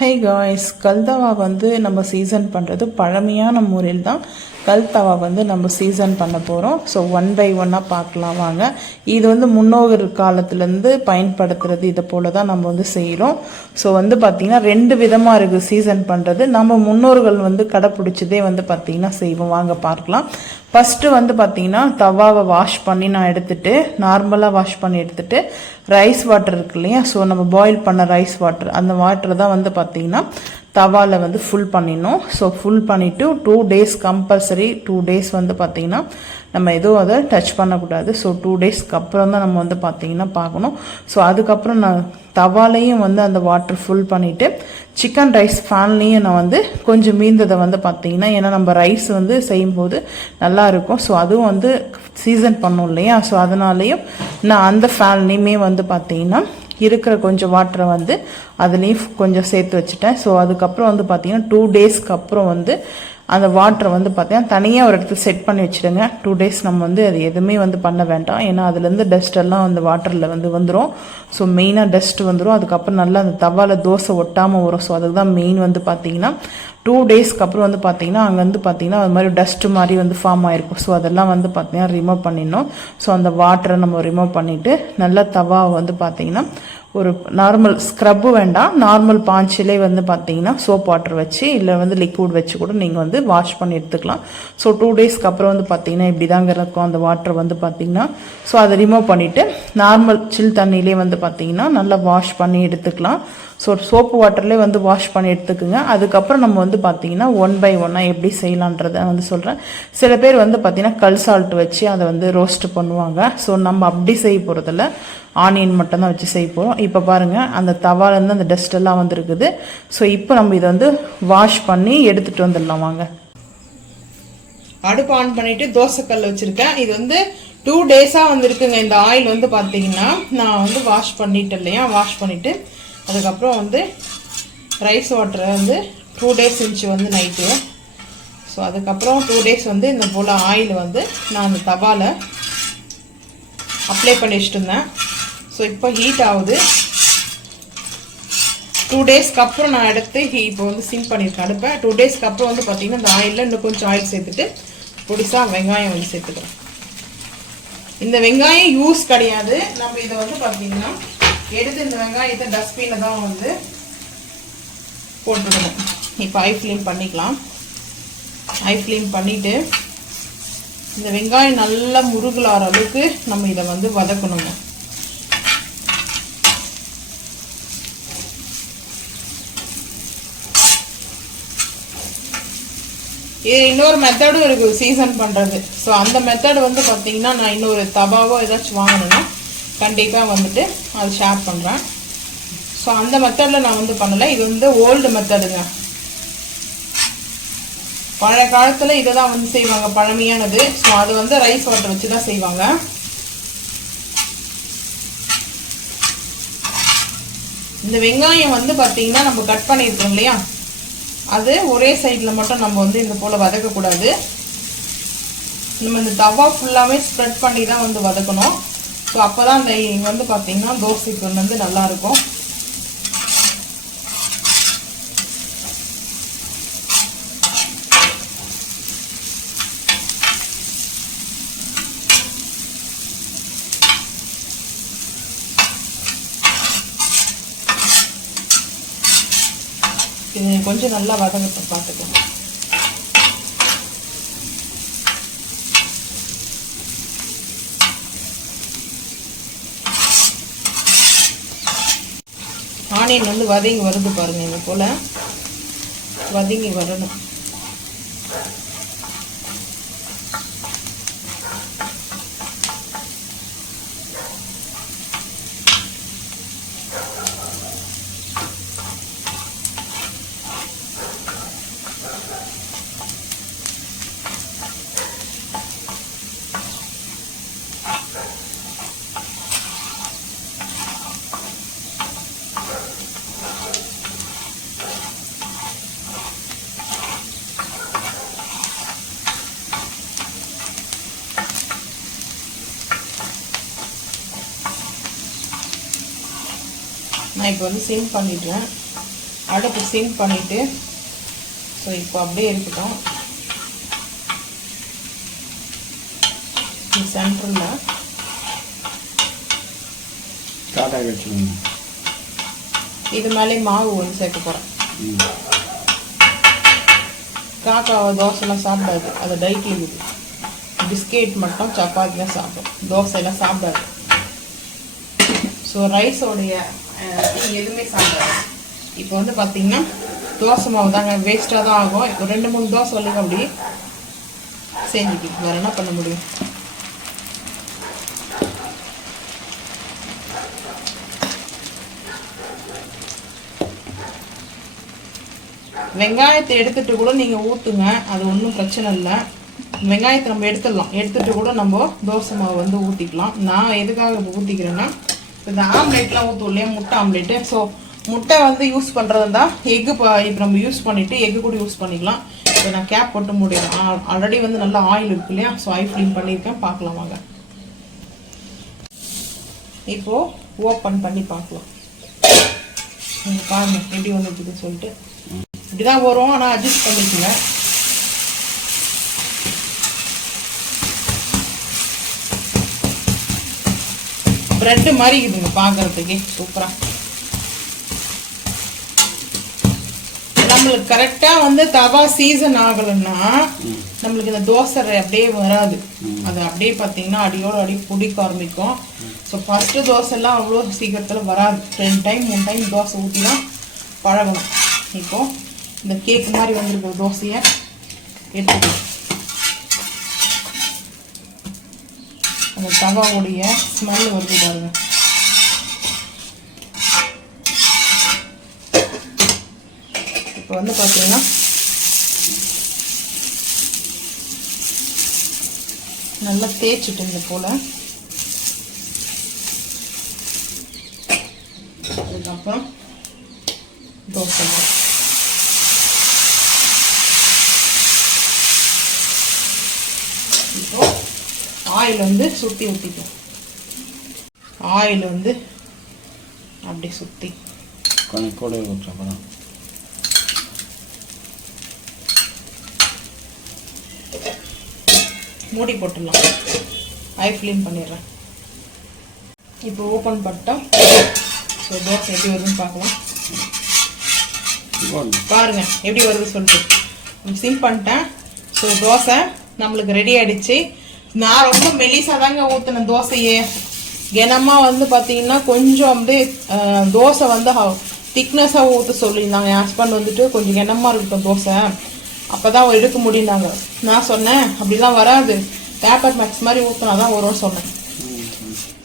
High guys கல்தவா வந்து நம்ம season பண்ணுறது பழமையான முறையில் தான் கல்தவா வந்து நம்ம சீசன் பண்ண போகிறோம் ஸோ ஒன் பை ஒன்னாக பார்க்கலாம் வாங்க. இது வந்து முன்னோர் காலத்துலேருந்து பயன்படுத்துறது இதை போல தான் நம்ம வந்து செய்கிறோம் ஸோ வந்து பார்த்திங்கன்னா ரெண்டு விதமாக இருக்குது சீசன் பண்ணுறது நம்ம முன்னோர்கள் வந்து கடைப்பிடிச்சதே வந்து பார்த்திங்கன்னா செய்வோம். வாங்க பார்க்கலாம். ஃபஸ்ட்டு வந்து பார்த்தீங்கன்னா தவாவை வாஷ் பண்ணி நான் எடுத்துட்டு நார்மலாக வாஷ் பண்ணி எடுத்துட்டு ரைஸ் வாட்டர் இருக்கு இல்லையா? ஸோ நம்ம பாயில் பண்ண ரைஸ் வாட்டர் அந்த வாட்டர் தான் வந்து பார்த்தீங்கன்னா தவாவில் வந்து ஃபுல் பண்ணிடணும். ஸோ ஃபுல் பண்ணிவிட்டு two days compulsory two days வந்து பார்த்தீங்கன்னா நம்ம எதுவும் அதை டச் பண்ணக்கூடாது. ஸோ டூ டேஸ்க்கு அப்புறம் தான் நம்ம வந்து பார்த்தீங்கன்னா பார்க்கணும். ஸோ அதுக்கப்புறம் நான் தவாலையும் வந்து அந்த வாட்டர் ஃபுல் பண்ணிவிட்டு சிக்கன் ரைஸ் ஃபேன்லேயும் நான் வந்து கொஞ்சம் மீந்ததை வந்து பார்த்திங்கன்னா ஏன்னா நம்ம ரைஸ் வந்து செய்யும்போது நல்லா இருக்கும். ஸோ அதுவும் வந்து சீசன் பண்ணோம் இல்லையா? ஸோ அதனாலேயும் நான் அந்த ஃபேன்லேயுமே வந்து பார்த்திங்கன்னா இருக்கிற கொஞ்சம் வாட்டரை வந்து அதுலேயும் கொஞ்சம் சேர்த்து வச்சுட்டேன். ஸோ அதுக்கப்புறம் வந்து பார்த்தீங்கன்னா டூ டேஸ்க்கு அப்புறம் வந்து அந்த வாட்டரை வந்து பார்த்தீங்கன்னா தனியாக ஒரு இடத்துல செட் பண்ணி வச்சுடுங்க. டூ டேஸ் நம்ம வந்து அது எதுவுமே வந்து பண்ண வேண்டாம். ஏன்னா அதுலேருந்து டஸ்ட் எல்லாம் அந்த வாட்டரில் வந்து வந்துடும் ஸோ மெயினாக டஸ்ட் வந்துடும் அதுக்கப்புறம் நல்லா அந்த தவாவில் தோசை ஒட்டாமல் வரும். ஸோ அதுக்கு தான் மெயின் வந்து பார்த்தீங்கன்னா டூ டேஸ்க்கு அப்புறம் வந்து பார்த்தீங்கன்னா அங்கே வந்து பார்த்தீங்கன்னா அது மாதிரி டஸ்ட் மாதிரி வந்து ஃபார்ம் ஆகிருக்கும் ஸோ அதெல்லாம் வந்து பார்த்தீங்கன்னா ரிமூவ் பண்ணிடணும். ஸோ அந்த வாட்டரை நம்ம ரிமூவ் பண்ணிவிட்டு நல்லா தவா வந்து பார்த்தீங்கன்னா ஒரு நார்மல் ஸ்க்ரப்பு வேண்டாம். நார்மல் பாஞ்சிலே வந்து பார்த்தீங்கன்னா சோப் வாட்டர் வச்சு இல்லை வந்து லிக்விட் வச்சு கூட நீங்கள் வந்து வாஷ் பண்ணி எடுத்துக்கலாம். ஸோ டூ டேஸ்க்கு அப்புறம் வந்து பார்த்தீங்கன்னா இப்படி தாங்க இருக்கும். அந்த வாட்டர் வந்து பார்த்தீங்கன்னா ஸோ அதை ரிமூவ் பண்ணிவிட்டு நார்மல் சில் தண்ணியிலே வந்து பார்த்தீங்கன்னா நல்லா வாஷ் பண்ணி எடுத்துக்கலாம். ஸோ சோப்பு வாட்டர்லேயே வந்து வாஷ் பண்ணி எடுத்துக்குங்க. அதுக்கப்புறம் நம்ம வந்து பார்த்தீங்கன்னா ஒன் பை ஒன்னாக எப்படி செய்யலான்றதை வந்து சொல்கிறேன் சில பேர் வந்து பார்த்தீங்கன்னா கல் சால்ட் வச்சு அதை வந்து ரோஸ்ட் பண்ணுவாங்க. ஸோ நம்ம அப்படி செய்ய போகிறதில்ல ஆனியன் மட்டும்தான் வச்சு செய்ய போகிறோம் இப்போ பாருங்கள் அந்த தவாலேருந்து அந்த டஸ்ட் எல்லாம் வந்துருக்குது. ஸோ இப்போ நம்ம இதை வந்து வாஷ் பண்ணி எடுத்துகிட்டு வந்துடலாம் வாங்க. அடுப்பு ஆன் பண்ணிட்டு தோசைக்கல் வச்சுருக்கேன். இது வந்து டூ டேஸாக வந்துருக்குங்க. இந்த ஆயில் வந்து பார்த்தீங்கன்னா நான் வந்து வாஷ் பண்ணிட்டேன் இல்லையா? வாஷ் பண்ணிவிட்டு அதுக்கப்புறம் வந்து ரைஸ் வாட்டரை வந்து டூ டேஸ் இருந்துச்சு வந்து நைட்டு ஸோ அதுக்கப்புறம் டூ டேஸ் வந்து இந்த போல் ஆயில் வந்து நான் அந்த தவாவில் அப்ளை பண்ணி வச்சுட்டு ஸோ இப்போ ஹீட் ஆகுது. டூ டேஸ்க்கு அப்புறம் நான் எடுத்து இப்போ வந்து சிம் பண்ணியிருக்கேன் அடுப்பேன் டூ டேஸ்க்கு அப்புறம் வந்து பார்த்திங்கன்னா இந்த ஆயிலில் இன்னும் கொஞ்சம் ஆயில் சேர்த்துட்டு பொடிசாக வெங்காயம் வந்து சேர்த்துக்கிறேன் இந்த வெங்காயம் யூஸ் கிடையாது. நம்ம இதை வந்து பார்த்தீங்கன்னா எடுத்து இந்த வெங்காயத்தை டஸ்ட்பினில் தான் வந்து போட்டுடணும். இப்போ ஐ ஃப்ளீம் பண்ணிக்கலாம். ஐ ஃப்ளீம் பண்ணிவிட்டு இந்த வெங்காயம் நல்லா முருகலாகிற அளவுக்கு நம்ம இதை வந்து வதக்கணுங்க. இது இன்னொரு மெத்தடும் இருக்குது சீசன் பண்ணுறது ஸோ அந்த மெத்தடு வந்து பார்த்திங்கன்னா நான் இன்னொரு தபாவோ ஏதாச்சும் வாங்கணும்னா கண்டிப்பாக வந்துட்டு அது ஷேர் பண்ணுறேன் ஸோ அந்த மெத்தடில் நான் வந்து பண்ணலை. இது வந்து ஓல்டு மெத்தடுங்க பழைய காலத்தில் இதை தான் வந்து செய்வாங்க. பழமையானது. ஸோ அது வந்து ரைஸ் வாட்டர் வச்சு தான் செய்வாங்க. இந்த வெங்காயம் வந்து பார்த்தீங்கன்னா நம்ம கட் பண்ணியிருக்கோம் இல்லையா? அது ஒரே சைடில் மட்டும் நம்ம வந்து இந்த போல் வதக்கக்கூடாது. நம்ம இந்த தவா ஃபுல்லாகவே ஸ்ப்ரெட் பண்ணி தான் வந்து வதக்கணும். ஸோ அப்போ தான் இந்த வந்து பார்த்தீங்கன்னா தோசைக்கு வந்து நல்லாயிருக்கும் இது கொஞ்சம் நல்லா வதங்கத்தை பார்த்துக்கோங்க ஆனியன் வந்து வதங்கி வருது பாருங்க இது போல். வதங்கி வரணும். நான் இப்போ வந்து சிம் பண்ணிடுறேன் அடுப்பு சிம் பண்ணிவிட்டு ஸோ இப்போ அப்படியே இருக்கட்டும். சென்டரில் இது மேலே மாவு ஒன்று சேர்க்க போகிறேன் ம். காக்காவை தோசைலாம் சாப்பிடாது. அது டைட்லி இது. பிஸ்கெட் மட்டும் சப்பாத்திலாம் சாப்பிடும். தோசைலாம் சாப்பிடாது. ஸோ ரைஸோடைய எதுவுமே சாப்பிடாது. இப்போ வந்து பார்த்தீங்கன்னா தோசை மாவு தாங்க வேஸ்ட்டாக தான் ஆகும். இப்போ ரெண்டு மூணு தோசை வரைக்கும் அப்படி செஞ்சுக்கிட்டு வேறு என்ன பண்ண முடியும்? வெங்காயத்தை எடுத்துட்டு கூட நீங்கள் ஊற்றுங்க அது ஒன்றும் பிரச்சனை இல்லை. வெங்காயத்தை நம்ம எடுத்துடலாம். எடுத்துகிட்டு கூட நம்ம தோசை மாவு வந்து ஊற்றிக்கலாம் நான் எதுக்காக ஊற்றிக்கிறேன்னா இந்த ஆம்லேட்லாம் ஊற்றுவோம் இல்லையா? முட்டை ஆம்லேட்டு. ஸோ முட்டை வந்து யூஸ் பண்ணுறது தான் எக்கு இப்போ நம்ம யூஸ் பண்ணிவிட்டு எக்கு கூட யூஸ் பண்ணிக்கலாம். இப்போ நான் கேப் போட்டு முடியும் ஆல்ரெடி வந்து நல்லா ஆயில் இருக்கு இல்லையா? ஸோ ஐ க்ளீன் பண்ணியிருக்கேன். பார்க்கலாம் வாங்க. இப்போது ஓப்பன் பண்ணி பார்க்கலாம். நீங்கள் பாருங்கள் எப்படி வந்துச்சுன்னு சொல்லிட்டு. இப்படி தான் வரும் ஆனால் அட்ஜஸ்ட் பண்ணிக்கோங்க. பிரெட் மாதிரி இருக்குதுங்க பார்க்கறதுக்கே சூப்பராக நம்மளுக்கு கரெக்டாக வந்து தவா சீசன் ஆகலைன்னா நம்மளுக்கு இந்த தோசை அப்படியே வராது. அது அப்படியே பார்த்தீங்கன்னா அடியோடு அடி பிடிக்க ஆரம்பிக்கும். ஸோ ஃபஸ்ட்டு தோசைலாம் அவ்வளோ சீக்கிரத்தில் வராது. ரெண்டு டைம் மூணு டைம் தோசை ஊற்றி தான் பழகணும். இப்போ இந்த கேக் மாதிரி வந்திருக்கிற தோசையை எடுத்துக்கலாம். அந்த தவாவுடைய ஸ்மெல் வருது பாருங்க. இப்போ வந்து பார்த்தீங்கன்னா நல்லா தேய்ச்சிட்டு இந்த போல அதுக்கப்புறம் தோசை மாவு. இப்போ ஆயில் வந்து சுற்றி ஊற்றிக்கும் ஆயில் வந்து அப்படி சுற்றி கொஞ்சம் கூட ஊற்று அப்புறம். மூடி போட்டுடலாம். ஐ ஃப்ளீம் பண்ணிடுறேன். இப்போ ஓப்பன் பண்ணிட்டோம் ஸோ தோசை எப்படி வருதுன்னு பார்க்கலாம். போடு. பாருங்க எப்படி வருது சொல்லிட்டு. சிம் பண்ணிட்டேன். ஸோ தோசை நம்மளுக்கு ரெடி ஆயிடுச்சு. நான் ரொம்ப மெலிசா தாங்க ஊற்றினேன் தோசையே. கனமா வந்து பார்த்தீங்கன்னா கொஞ்சம் அப்படியே அஹ், தோசை வந்து திக்னஸாக ஊற்ற சொல்லியிருந்தாங்க. என் ஹஸ்பண்ட் வந்துட்டு கொஞ்சம் கனமாக இருக்கட்டும் தோசை. அப்போ தான் எடுக்க முடியுனாங்க நான் சொன்னேன் அப்படிலாம் வராது. பேப்பர் மேக்ஸ் மாதிரி ஊற்றினா தான் வரும்னு சொன்னேன்.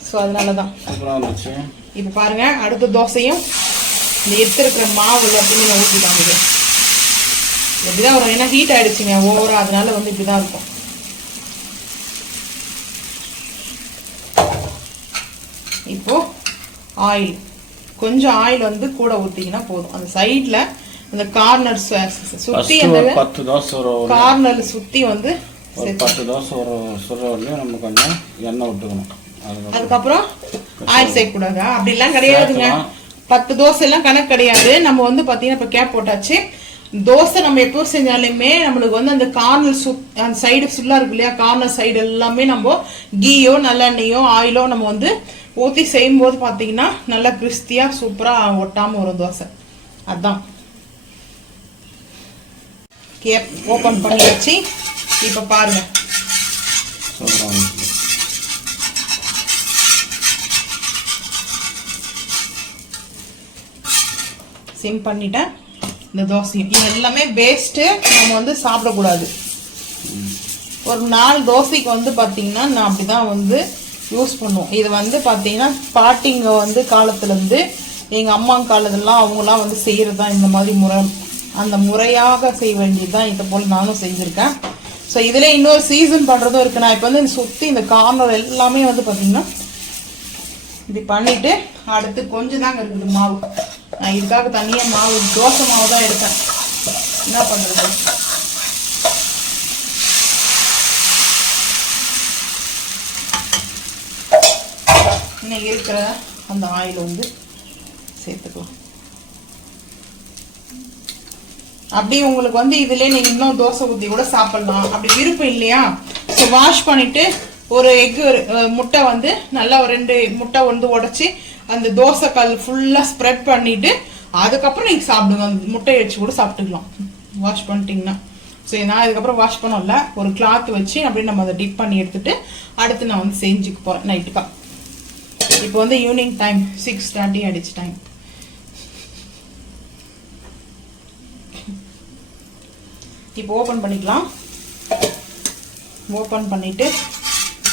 ஸோ அதனால தான் இப்போ பாருங்க அடுத்த தோசையும் இந்த எடுத்துருக்கிற மாவு எல்லாத்தையுமே நான் ஊற்றி காமிக்கிறேன் எப்படிதான் வரும் ஏன்னா ஹீட் ஆயிடுச்சுங்க ஓவரா. அதனால வந்து இப்படிதான் இருக்கும். இப்போ ஆயில் கொஞ்சம் ஆயில் வந்து கூட ஊத்திங்கன்னா போதும். அந்த சைட்ல அந்த கார்னர் சுத்தி அந்த பத்து தோசை கார்னர் சுத்தி வந்து பத்து தோசை ஒரு சுடுற வரலையும் நம்ம கொஞ்சம் எண்ணெய் விட்டுக்கணும். அதுக்கப்புறம் ஆயில் சேர்க்கக்கூடாதா அப்படிலாம் கிடையாதுங்க. பத்து தோசை எல்லாம் கணக்கு கிடையாது. நம்ம வந்து பார்த்தீங்கன்னா இப்போ கேப் போட்டாச்சு. தோசை நம்ம எப்போ செஞ்சாலுமே நம்மளுக்கு வந்து அந்த கார்னர் சுத் அந்த சைடு ஃபுல்லாக இருக்கு இல்லையா? கார்னர் சைடு எல்லாமே நம்ம கீயோ நல்லெண்ணெயோ ஆயிலோ நம்ம வந்து ஊற்றி செய்யும்போது பார்த்தீங்கன்னா நல்லா கிறிஸ்தியாக சூப்பராக ஒட்டாமல் வரும் தோசை. அதுதான் கேப் ஓப்பன் பண்ணி வச்சு இப்போ பாருங்கள் சிம் பண்ணிட்டேன். இந்த தோசையும். இது எல்லாமே வேஸ்ட்டு நம்ம வந்து சாப்பிடக்கூடாது. ஒரு நாலு தோசைக்கு வந்து பார்த்தீங்கன்னா நான் அப்படி தான் வந்து யூஸ் பண்ணுவோம். இது வந்து பார்த்தீங்கன்னா பாட்டிங்க வந்து காலத்துலேருந்து எங்கள் அம்மா காலத்துலலாம் அவங்களாம் வந்து செய்கிறது தான் இந்த மாதிரி முறை. அந்த முறையாக செய்ய வேண்டியது தான் இதை போல் நானும் செஞ்சுருக்கேன். ஸோ இதில் இன்னொரு சீசன் பண்ணுறதும் இருக்குது நான் இப்போ வந்து சுற்றி இந்த கார்னர் எல்லாமே வந்து பார்த்திங்கன்னா இப்படி பண்ணிட்டு அடுத்து கொஞ்சம் தாங்க இருக்குது மாவு. நான் இதுக்காக தனியாக மாவு தோசை மாவு தான் எடுத்தேன். என்ன பண்ணுறது இன்னும் இருக்கிற அந்த ஆயில் வந்து சேர்த்துக்கலாம் அப்படியே உங்களுக்கு வந்து இதுலேயே நீங்க இன்னும் தோசை ஊத்தி கூட சாப்பிடலாம். அப்படி விருப்பம் இல்லையா? ஸோ வாஷ் பண்ணிட்டு ஒரு எக்கு முட்டை வந்து நல்லா ஒரு ரெண்டு முட்டை வந்து உடச்சி அந்த தோசை கல் ஃபுல்லா ஸ்ப்ரெட் பண்ணிட்டு அதுக்கப்புறம் நீங்க சாப்பிடுங்க. அந்த முட்டையை வச்சு கூட சாப்பிட்டுக்கலாம். வாஷ் பண்ணிட்டீங்கன்னா. சரி நான் இதுக்கப்புறம் வாஷ் பண்ணல. ஒரு கிளாத் வச்சு அப்படியே நம்ம அதை டிப் பண்ணி எடுத்துட்டு அடுத்து நான் வந்து செஞ்சுக்க போறேன். நைட்டுக்கா இப்போ வந்து ஈவினிங் டைம் சிக்ஸ் தேர்ட்டி ஆயிடுச்சு டைம் இப்போ ஓப்பன் பண்ணிக்கலாம். ஓப்பன் பண்ணிட்டு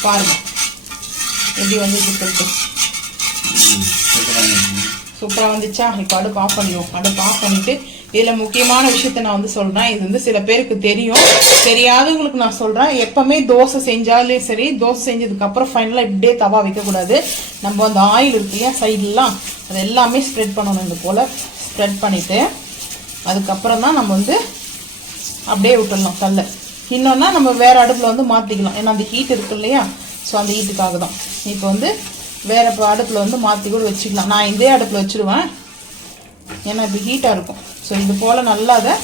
பாருங்க. எப்படி வந்து சொல்லிட்டு ம், சூப்பரா இருக்கு. சூப்பரா வந்துச்சா? இப்போ அடுப்பு ஆஃப் பண்ணிடுவோம். அடுப்பு ஆஃப் பண்ணிட்டு இதுல முக்கியமான விஷயத்த நான் வந்து சொல்றேன். இது வந்து சில பேருக்கு தெரியும். தெரியாதவங்களுக்கு நான் சொல்றேன். எப்பவுமே தோசை செஞ்சாலும் சரி தோசை செஞ்சதுக்கு அப்புறம் ஃபைனலா இப்படியே தவா வைக்க கூடாது நம்ம அந்த ஆயில் இருக்கு இல்லையா சைட்லாம் அது எல்லாமே ஸ்ப்ரெட் பண்ணணும் இந்த போல. ஸ்ப்ரெட் பண்ணிட்டு அதுக்கப்புறம் தான் நம்ம வந்து அப்படியே விட்டுடலாம் கல்லை இன்னொன்னா நம்ம வேற அடுப்புல வந்து மாத்திக்கலாம். ஏன்னா அந்த ஹீட் இருக்கு இல்லையா ஸோ அந்த ஹீட்டுக்காக தான். இப்போ வந்து வேற அடுப்பில் அடுப்புல வந்து மாத்தி கூட வச்சுக்கலாம். நான் இதே அடுப்புல வச்சிருவேன். ஏன்னா இப்போ ஹீட்டாக இருக்கும். ஸோ இது போல் நல்லா அதை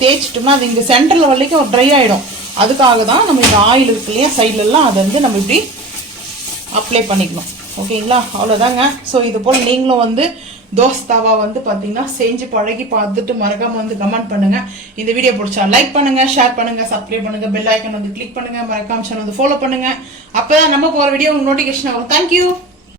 தேய்ச்சிட்டோம்னா அது இங்கே சென்டரில் வரைக்கும் ட்ரை ஆகிடும் அதுக்காக தான் நம்ம இந்த ஆயில் இருக்கு இல்லையா சைட்லலாம் அதை வந்து நம்ம இப்படி அப்ளை பண்ணிக்கணும். ஓகேங்களா? அவ்வளோதாங்க ஸோ இது போல் நீங்களும் வந்து தோஸ்தாவாக வந்து பார்த்தீங்கன்னா செஞ்சு பழகி பார்த்துட்டு மறக்காமல் வந்து கமெண்ட் பண்ணுங்கள் இந்த வீடியோ பிடிச்சா லைக் பண்ணுங்கள் ஷேர் பண்ணுங்கள் சப்ஸ்கிரைப் பண்ணுங்கள் பெல் ஐக்கன் வந்து கிளிக் பண்ணுங்கள் மறக்காம சேனல் வந்து ஃபாலோ பண்ணுங்கள் அப்பதான் நம்ம போகிற வீடியோ உங்களுக்கு நோட்டிஃபிகேஷன் ஆகும். தேங்க்யூ